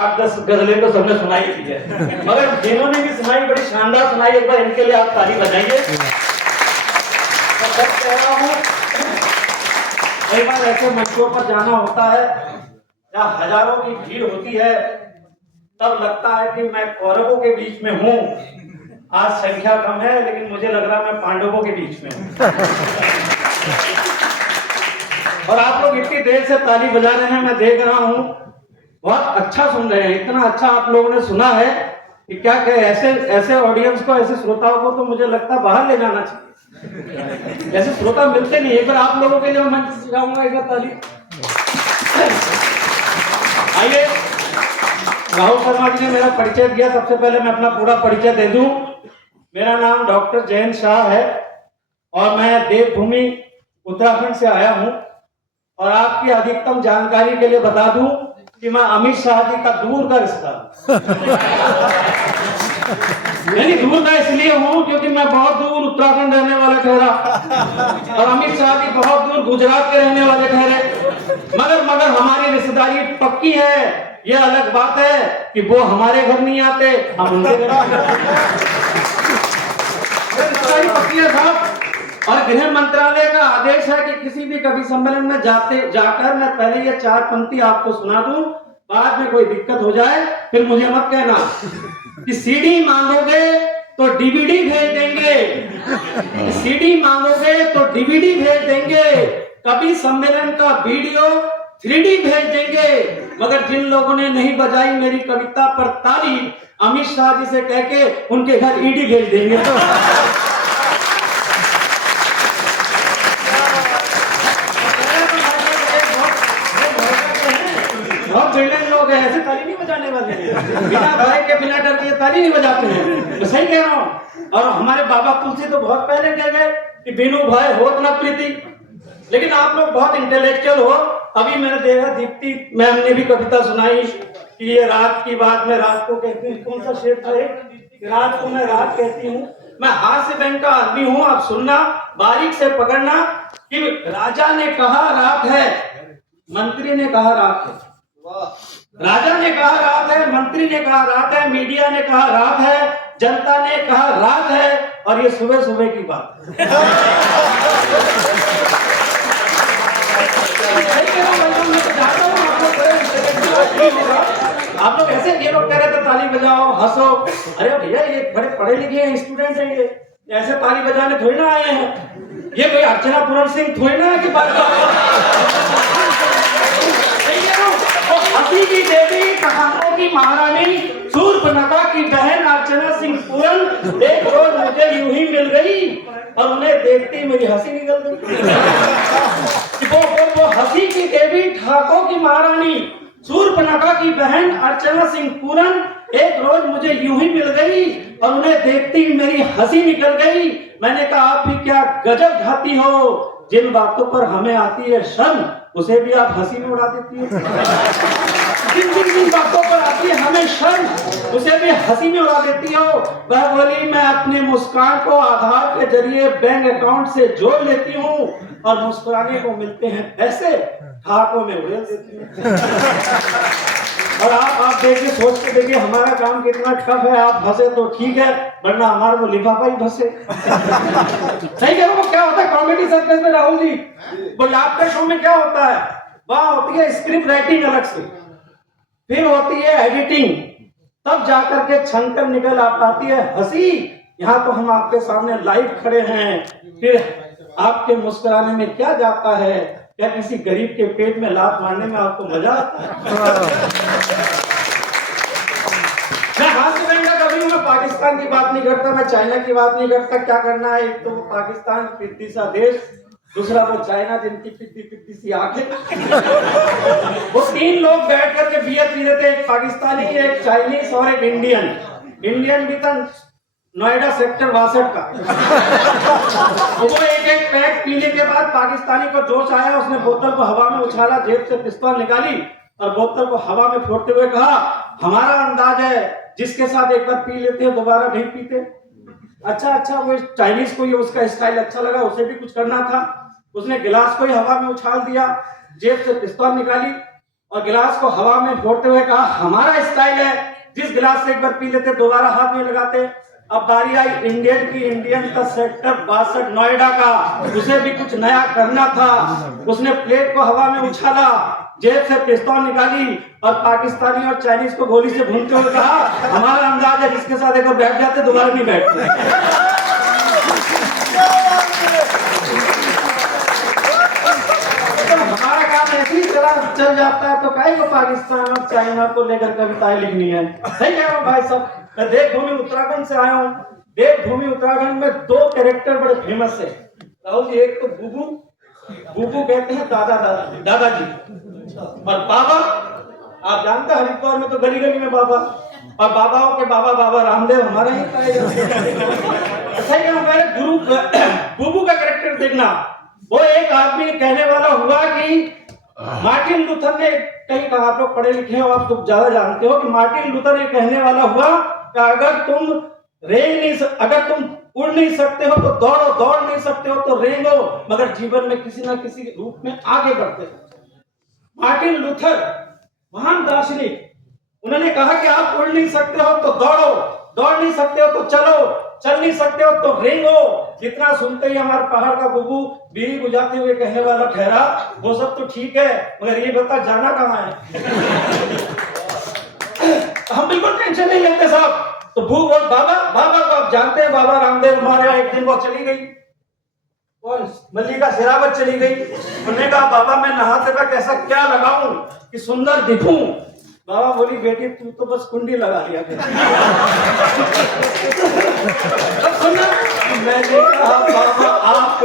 8-10 गजलें तो सबने सुनाई थी है, मगर जिन्होंने भी सुनाई बड़ी शानदार सुनाई। एक बार इनके लिए आप ताली बजाइए। मैं कह रहा हूँ, कई बार ऐसे मंचों पर जाना होता है जहाँ हजारों की भीड़ होती है, तब लगता है कि मैं कौरवों के बीच में हूँ। आज संख्या कम है, लेकिन मुझे लग रहा मैं पांडवों के बीच में हूँ। और आप लोग इतनी देर से ताली बजा रहे हैं, मैं देख रहा हूँ, बहुत अच्छा सुन रहे हैं। इतना अच्छा आप लोगों ने सुना है कि क्या कहे, ऐसे ऑडियंस को, ऐसे श्रोताओं को तो मुझे लगता है बाहर ले जाना चाहिए। ऐसे श्रोता मिलते नहीं है। पर आप लोगों के लिए मैं मंच सिखाऊंगा एक ताली। आइए, राहुल शर्मा जी ने मेरा परिचय दिया, सबसे पहले मैं अपना पूरा परिचय दे दूं। मेरा नाम डॉक्टर जयंत शाह है और मैं देवभूमि उत्तराखंड से आया हूं। और आपकी अधिकतम जानकारी के लिए बता दूं कि मैं अमित शाह जी का दूर का रिश्ता नहीं, दूर का इसलिए हूं क्योंकि मैं बहुत दूर उत्तराखंड रहने वाला ठहरा और अमित शाह जी बहुत दूर गुजरात के रहने वाले ठहरे। मगर हमारी रिश्तेदारी पक्की है। ये अलग बात है कि वो हमारे घर नहीं आते, हम उनके घर रिश्तेदारी पक्की है साहब। और गृह मंत्रालय का आदेश है कि किसी भी कवि सम्मेलन में जाकर मैं पहले ये 4 पंक्ति आपको सुना दूं, बाद में कोई दिक्कत हो जाए फिर मुझे मत कहना कि सीडी मांगोगे तो डीवीडी भेज देंगे, सीडी मांगोगे तो डीवीडी भेज देंगे, कवि सम्मेलन का वीडियो 3D भेज देंगे। मगर जिन लोगों ने नहीं बजाई मेरी कविता पर ताली, अमित शाह जी से कह के उनके घर ईडी भेज देंगे। बहुत ब्रिलियंट लोग हैं, ऐसे ताली नहीं बजाने वाले हैं। बिना भय के, बिना डर के ताली नहीं बजाते हैं। मैं सही कह रहा हूँ। और हमारे बाबा तुलसी तो बहुत पहले कह गए कि बिनु भय होत न प्रीति। लेकिन आप लोग बहुत इंटेलेक्चुअल हो। अभी मैंने देखा दीप्ति मैम ने भी कविता सुनाई कि ये रात की बात मैं रात को कहती हूँ। कौन सा शेर था? रात को मैं रात कहती हूँ। मैं हास्य बैंक का आदमी हूँ। आप सुनना, बारीक से पकड़ना कि राजा ने कहा रात है, मंत्री ने कहा रात है। राजा ने कहा रात है, मंत्री ने कहा रात है, मीडिया ने कहा रात है, जनता ने कहा रात है, और ये सुबह सुबह की बात है। आप लोग ऐसे, ये लोग कह रहे थे ताली बजाओ हंसो। अरे भैया, ये बड़े पढ़े लिखे हैं स्टूडेंट हैं, ये ऐसे ताली बजाने थोड़ी ना आए हैं। ये कोई अर्चना पूरन सिंह थोड़ी ना है कि हंसी की देवी, कहानों की महारानी, शूर्पणखा की बहन अर्चना सिंह पूरन एक रोज मुझे यूं ही मिल गई और उन्हें देखते मेरी हंसी निकल गई। वो हंसी की देवी, ठाकों की महारानी, शूर्पणखा की बहन अर्चना सिंह पूरन एक रोज मुझे यूं ही मिल गई और उन्हें देखती मेरी हंसी निकल गई। मैंने कहा आप भी क्या गजब ढाती हो, जिन बातों पर हमें आती है शर्म उसे भी आप हंसी में उड़ा देती है। जिन बातों पर आती है हमें शर्म उसे भी हंसी में उड़ा देती हो। वह बोली मैं अपने मुस्कान को आधार के जरिए बैंक अकाउंट से जोड़ लेती हूँ और मुस्कुराने को मिलते हैं पैसे, ठाकों में उड़ेल देती हूँ। और आप देखिए, सोच के देखिए हमारा काम कितना टफ है। आप हंसे तो ठीक है, वरना हमारा वो लिफाफा ही फंसे। सही कह रहा हूं। क्या होता है कॉमेडी सर्कस में राहुल जी, वो लाफ्टर शो में क्या होता है, वहां होती है स्क्रिप्ट राइटिंग अलग से, फिर होती है एडिटिंग, तब जाकर के छनकर निकल आती है हंसी। यहाँ तो हम आपके सामने लाइव खड़े हैं, फिर आपके मुस्कुराने में क्या जाता है? क्या किसी गरीब के पेट में लात मारने में आपको मजा आता है? मैं हास्य बैंक का कभी मैं पाकिस्तान की बात नहीं करता, मैं चाइना की बात नहीं करता। क्या करना है, एक तो वो पाकिस्तान पिद्दी सा देश, दूसरा वो चाइना जिनकी पिद्दी सी आंखें। वो 3 लोग बैठ करके बियर पी रहे थे, एक पाकिस्तानी, एक चाइनीज और एक इंडियन भी था, नोएडा सेक्टर 62 का। वो एक पैक पीने के बाद पाकिस्तानी को जोश आया, उसने बोतल को हवा में उछाला, जेब से पिस्तौल निकाली और बोतल को हवा में फोड़ते हुए कहा हमारा अंदाज है जिसके साथ एक बार पी लेते हैं दोबारा नहीं पीते। अच्छा, वो चाइनीज को ये उसका स्टाइल अच्छा लगा, उसे भी कुछ करना था। उसने गिलास को ही हवा में उछाल दिया, जेब से पिस्तौल निकाली और गिलास को हवा में फोड़ते हुए कहा, हमारा स्टाइल है, जिस गिलास से एक बार पी लेते दोबारा हाथ में लगाते। अब बारी आई इंडियन का सेक्टर 62 नोएडा का, उसे भी कुछ नया करना था। उसने प्लेट को हवा में उछाला, जेब से पिस्तौल निकाली और पाकिस्तानी और चाइनीज को गोली से भूनते हुए कहा, हमारा अंदाज है जिसके साथ एक बार बैठ जाते दोबारा नहीं बैठते। तो हमारा काम ऐसे ही चल जाता है, तो काहे को पाकिस्तान और चाइना को लेकर कविताएं लिखनी है। सही कह रहा हूँ भाई साहब। मैं देवभूमि उत्तराखंड से आया हूँ। देवभूमि उत्तराखंड में 2 कैरेक्टर बड़े फेमस है राहुल जी। एक तो बुबू कहते हैं दादाजी, और बाबा आप जानते हैं हरिद्वार में तो गली गली में बाबा, और बाबाओं के बाबा रामदेव हमारे ही पाए जाते हैं। सही कह रहा हूँ। गुरु बुबू का कैरेक्टर देखना, वो एक आदमी कहने वाला हुआ कि मार्टिन लूथर ने कहीं कहा, आप लोग पढ़े लिखे हो, आप तो ज्यादा जानते हो कि मार्टिन लूथर ये कहने वाला हुआ कि अगर तुम उड़ नहीं सकते हो तो दौड़ो, दौड़ नहीं सकते हो तो रेंगो, मगर जीवन में किसी ना किसी रूप में आगे बढ़ते हो। मार्टिन लूथर महान दार्शनिक, उन्होंने कहा कि आप उड़ नहीं सकते हो तो दौड़ो, दौड़ नहीं सकते हो तो चलो, चल नहीं सकते हो तो रेंगो। जितना सुनते ही हमारे पहाड़ का बुबू बीड़ी बुझाते हुए कहने वाला ठहरा, वो सब तो ठीक है, मगर ये बता जाना कहाँ है। हम बिल्कुल टेंशन नहीं लेते साहब। तो बाबा को आप जानते हैं, बाबा रामदेव हमारे यहाँ एक दिन वो चली गई, कौन मल्लिका शेरावत चली गई। उन्होंने कहा, बाबा मैं नहाते वक्त ऐसा क्या लगाऊं कि सुंदर दिखूं। बाबा बोली, बेटी तू तो बस कुंडी लगा दिया कर। मैंने कहा, बाबा आप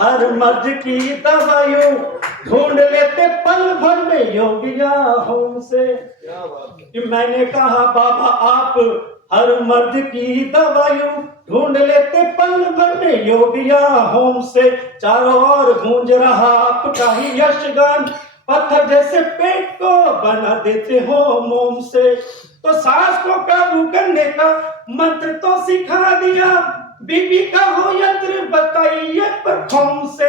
हर मर्ज की दवाइयों ढूंढ लेते पल भर में योगिया होम से। मैंने कहा, बाबा आप हर मर्ज की दवाइयों ढूंढ लेते पल भर में योगिया होम से। चारों ओर गूंज रहा आपका ही यशगान, पत्थर जैसे पेट को बना देते हो मोम से। तो सांस को काबू करने का मंत्र तो सिखा दिया, बीबी का हो यंत्र बताइए परफॉर्म से।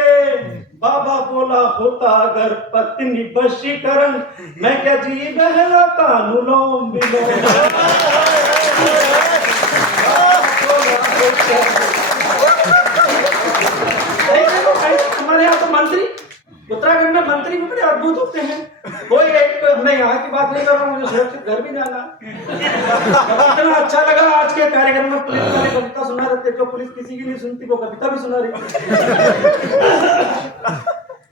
बाबा बोला, होता अगर पत्नी वशीकरण, मैं क्या जी बहलाता अनुलोम विलोम। हमारे यहाँ तो मंत्री, उत्तराखंड में मंत्री भी बड़े अद्भुत होते हैं। कोई एक, मैं यहाँ की बात नहीं कर रहा हूँ, मुझे सुरक्षित घर भी जाना। इतना अच्छा लगा आज के कार्यक्रम में, पुलिस वाले कविता सुना रहे थे। जो पुलिस किसी की नहीं सुनती वो कविता भी सुना रही।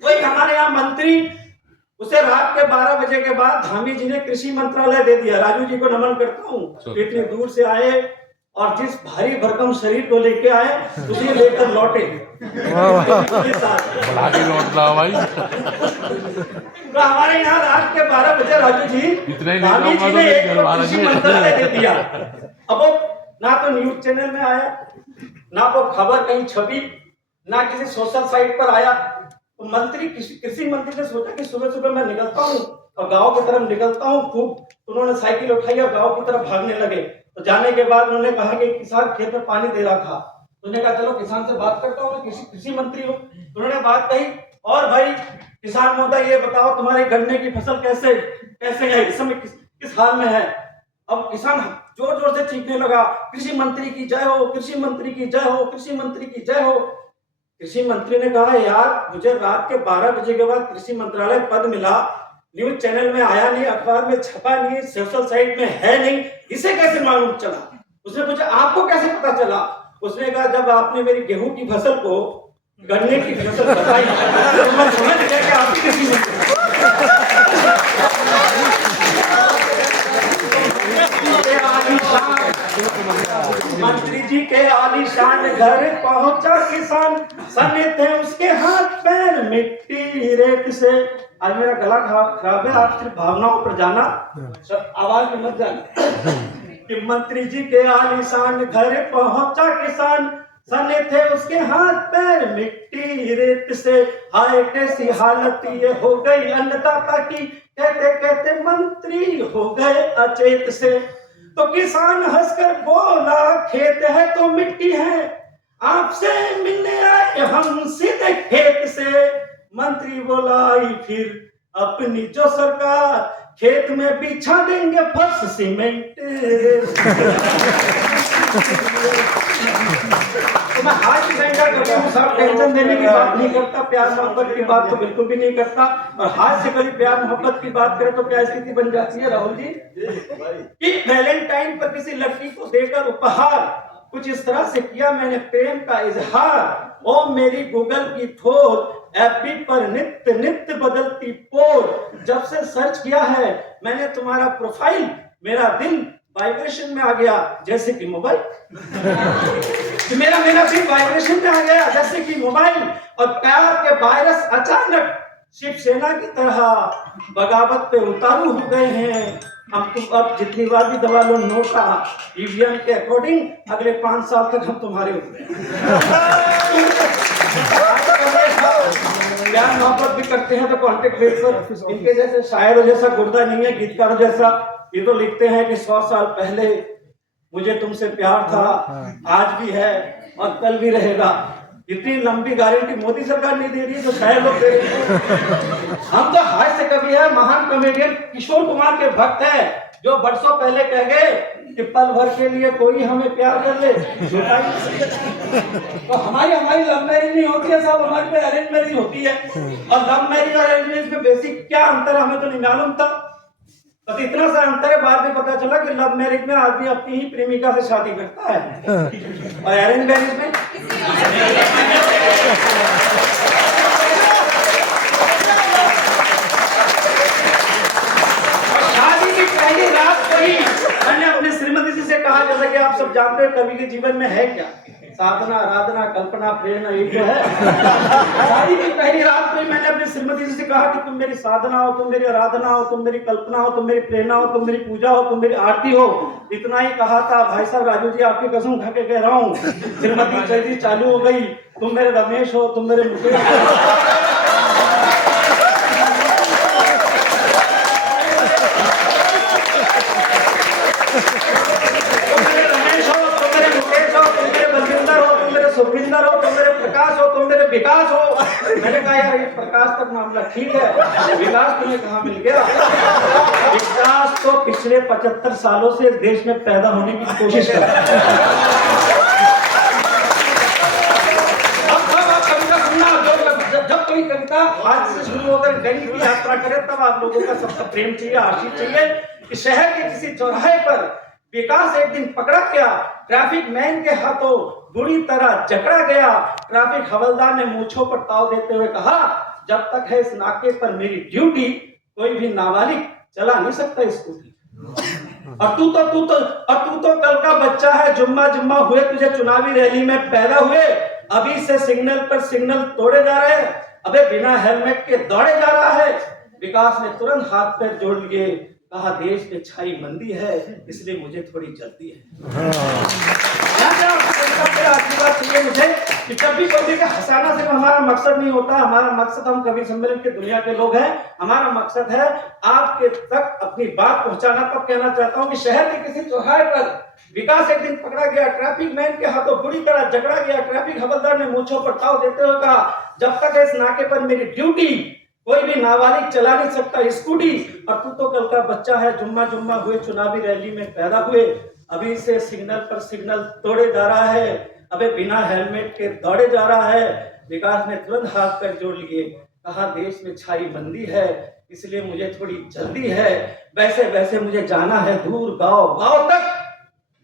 वही हमारे यहाँ मंत्री, उसे रात के 12 बजे के बाद धामी जी ने कृषि मंत्रालय दे दिया। राजू जी को नमन करता हूँ, इतनी दूर से आए और जिस भारी भरकम शरीर को लेके आए उसे लेकर लौटे। भाई तो हमारे यहाँ रात के 12 बजे राजू जी धामी जी ने एक कृषि मंत्रालय दे दिया। अब वो ना तो न्यूज चैनल में आया, ना वो खबर कहीं छपी, ना किसी सोशल साइट पर आया। तो मंत्री, कृषि मंत्री ने सोचा कि सुबह सुबह मैं निकलता हूँ और गांव की तरफ निकलता हूँ खूब। उन्होंने साइकिल उठाई और गांव की तरफ भागने लगे। तो जाने के बाद उन्होंने कहा कि किसान खेत में पानी दे रहा था। उन्होंने कहा चलो किसान से बात करता हूँ, कृषि मंत्री हूँ। उन्होंने बात कही, और भाई किसान महोदय ये बताओ तुम्हारी गन्ने की फसल कैसे है, इस समय किस हाल में है। अब किसान जोर जोर से चीखने लगा, कृषि मंत्री की जय हो, कृषि मंत्री की जय हो, कृषि मंत्री की जय हो। कृषि मंत्री ने कहा, यार मुझे रात के 12 बजे के बाद कृषि मंत्रालय पद मिला, न्यूज चैनल में आया नहीं, अखबार में छपा नहीं, सोशल साइट में है नहीं, इसे कैसे मालूम चला। उसने पूछा, आपको कैसे पता चला। उसने कहा, जब आपने मेरी गेहूं की फसल को गन्ने की फसल बताई तो मैं समझ गया कि आपकी कृषि मंत्री जी के आलीशान घर पहुंचा किसान, सने थे उसके हाथ पैर मिट्टी रेत से। आज मेरा गला खराब है, आप सिर्फ भावनाओं पर जाना, आवाज में मत जाना। कि मंत्री जी के आलीशान घर पहुंचा किसान, सने थे उसके हाथ पैर मिट्टी रेत से। हाय कैसी हालत ये हो गई अन्नदाता की, कहते कहते मंत्री हो गए अचेत से। तो किसान हंसकर बोला, खेत है तो मिट्टी है, आपसे मिलने आए हम सीधे खेत से। मंत्री बोला, आई फिर अपनी जो सरकार खेत में बिछा देंगे फर्श सीमेंट। तो मैं हाथ डिजाइनर करता हूँ साहब, टेंशन देने की बात नहीं करता, प्यार मोहब्बत की बात तो बिल्कुल भी नहीं करता। और हाथ से कभी प्यार मोहब्बत की बात करें तो क्या स्थिति बन जाती है राहुल जी कि वैलेंटाइन पर किसी लड़की को देकर उपहार कुछ इस तरह से किया मैंने प्रेम का इजहार। ओ मेरी गूगल की थोर एफबी पर नित्य नित्य बदलती पोल। जब से सर्च किया है मैंने तुम्हारा प्रोफाइल, मेरा दिल वाइब्रेशन में आ गया जैसे कि मोबाइल। मेरा दिल वाइब्रेशन में आ गया जैसे कि मोबाइल। और प्यार के वायरस अचानक शिवसेना की तरह बगावत पे उतारू हो गए हैं। अब जितनी बार भी दबा लो नोटा ईवीएम के अकॉर्डिंग अगले 5 साल तक हम तुम्हारे हो गए। प्यार मोहब्बत भी करते हैं तो कांटेक्ट बेस पर इनके जैसे शायरों जैसा गुर्दा नहीं है, गीतकारों जैसा। ये तो लिखते हैं कि 100 साल पहले मुझे तुमसे प्यार था, आज भी है और कल भी रहेगा। इतनी लंबी गारंटी मोदी सरकार नहीं दे रही है तो शायद लोग दे रहे हैं। हम तो हाय से कभी है महान कॉमेडियन किशोर कुमार के भक्त हैं जो बरसों पहले कह गए कि पल भर के लिए कोई हमें प्यार कर ले। तो हमारी लव मैरिज नहीं होती है साहब, हमारी पे अरेंज मैरिज होती है। और लव मैरिज और अरेंज मैरिज में बेसिक क्या अंतर है हमें तो नहीं मालूम था। बस इतना सा अंतर है, बाद में पता चला कि लव मैरिज में आदमी अपनी ही प्रेमिका से शादी करता है और अरेंज मैरिज में शादी की पहली रात को ही मैंने अपने श्रीमती जी से कहा, जैसा कि आप सब जानते हैं कवि के जीवन में है क्या, साधना आराधना कल्पना प्रेरणा ये जो है। शादी की पहली रात में मैंने अपनी श्रीमती जी से कहा कि तुम मेरी साधना हो, तुम मेरी आराधना हो, तुम मेरी कल्पना हो, तुम मेरी प्रेरणा हो, तुम मेरी पूजा हो, तुम मेरी आरती हो। इतना ही कहा था भाई साहब राजू जी, आपकी कसम खा के कह रहा हूँ, श्रीमती चैती चालू हो गई, तुम मेरे रमेश हो, तुम मेरे मुकेश हो। सुखविंदर हो, तुम मेरे प्रकाश हो, तुम मेरे विकास हो। मैंने कहा यार ये प्रकाश तक मामला ठीक है, विकास तुम्हें कहाँ मिल गया। विकास तो पिछले 75 सालों से इस देश में पैदा होने की कोशिश कर रहा है। जब कोई कविता आज से शुरू होकर गणित की यात्रा करे तब आप लोगों का सबका प्रेम चाहिए, आशीष चाहिए कि शहर के किसी चौराहे पर विकास एक दिन पकड़ा गया, ट्रैफिक मैन के हाथों बुरी तरह जकड़ा गया। ट्रैफिक हवलदार ने मूंछों पर ताव देते हुए कहा, जब तक है इस नाके पर मेरी ड्यूटी कोई भी नाबालिग चला नहीं सकता स्कूटी। और तू तो कल का बच्चा है, जुम्मा हुए तुझे चुनावी रैली में पैदा हुए, अभी से सिग्नल पर सिग्नल तोड़े जा रहे हैं, अबे बिना हेलमेट के दौड़े जा रहा है। विकास ने तुरंत हाथ पैर जोड़ लिए, कहा देश में छाई मंदी है इसलिए मुझे थोड़ी जल्दी है। आशीर्वाद चाहिए मुझे कि जब भी कोई भी हंसाना सिर्फ हमारा मकसद नहीं होता। हमारा मकसद, हम कवि सम्मेलन के दुनिया के लोग हैं, हमारा मकसद है आपके तक अपनी बात पहुंचाना। तब कहना चाहता हूं कि शहर के किसी चौराहे पर विकास एक दिन पकड़ा गया, ट्रैफिक मैन के हाथों बुरी तरह जकड़ा गया। ट्रैफिक हवलदार ने मूंछों पर ताव देते हुए कहा, जब तक इस नाके पर मेरी ड्यूटी कोई भी नाबालिग चला नहीं सकता स्कूटी। और तू तो कल का बच्चा है, जुम्मा हुए चुनावी रैली में पैदा हुए, अभी से सिग्नल पर सिग्नल तोड़े जा रहा है, अबे बिना हेलमेट के दौड़े जा रहा है। विकास ने तुरंत हाथ पैर जोड़ लिए, कहा देश में छाई मंदी है इसलिए मुझे थोड़ी जल्दी है। वैसे मुझे जाना है दूर गांव तक,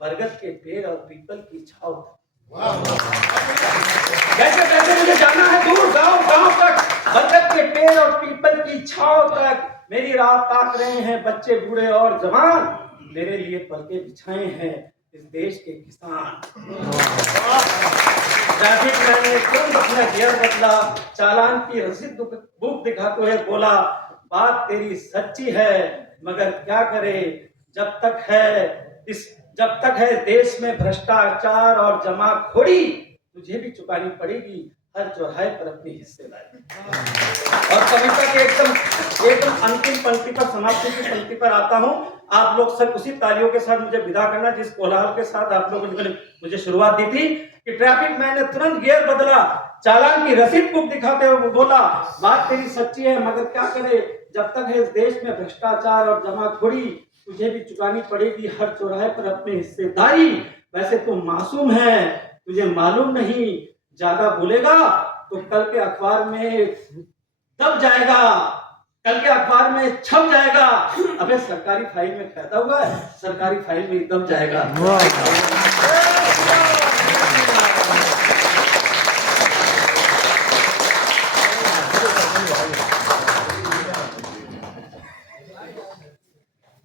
बरगद के पेड़ और पीपल की छाव तक। वैसे मुझे जाना है दूर गांव तक, बरगद के पेड़ और पीपल की छाव तक। मेरी राह ताक रहे हैं बच्चे बूढ़े और जवान, मेरे लिए पलके बिछाए हैं इस देश के किसान। ट्रैफिक मैन ने तुरंत अपना गियर बदला, चालान की रसीद बुक दिखाते हुए बोला, बात तेरी सच्ची है मगर क्या करे, जब तक है देश में भ्रष्टाचार और जमाखोरी, तुझे भी चुकानी पड़ेगी हर चौराहे पर अपनी हिस्सेदारी। और कविता के एकदम अंतिम पंक्ति पर, समाप्ति की पंक्ति पर आता हूं। आप लोग सब उसी तालियों के साथ मुझे विदा करना जिस कोलाहल के साथ आप लोगों ने मुझे शुरुआत दी थी कि ट्रैफिक मैन ने तुरंत गियर बदला, चालान की रसीद बुक दिखाते हुए बोला, बात तेरी सच्ची है मगर क्या करे, जब तक है इस देश में भ्रष्टाचार और जमाखोरी, तुझे भी चुकानी पड़ेगी हर चौराहे पर अपनी हिस्सेदारी। वैसे तुम मासूम है, तुझे मालूम नहीं, ज्यादा बोलेगा तो कल के अखबार में दब जाएगा, कल के अखबार में छप जाएगा। अबे सरकारी फाइल में कहता हुआ है, सरकारी फाइल में दब जाएगा।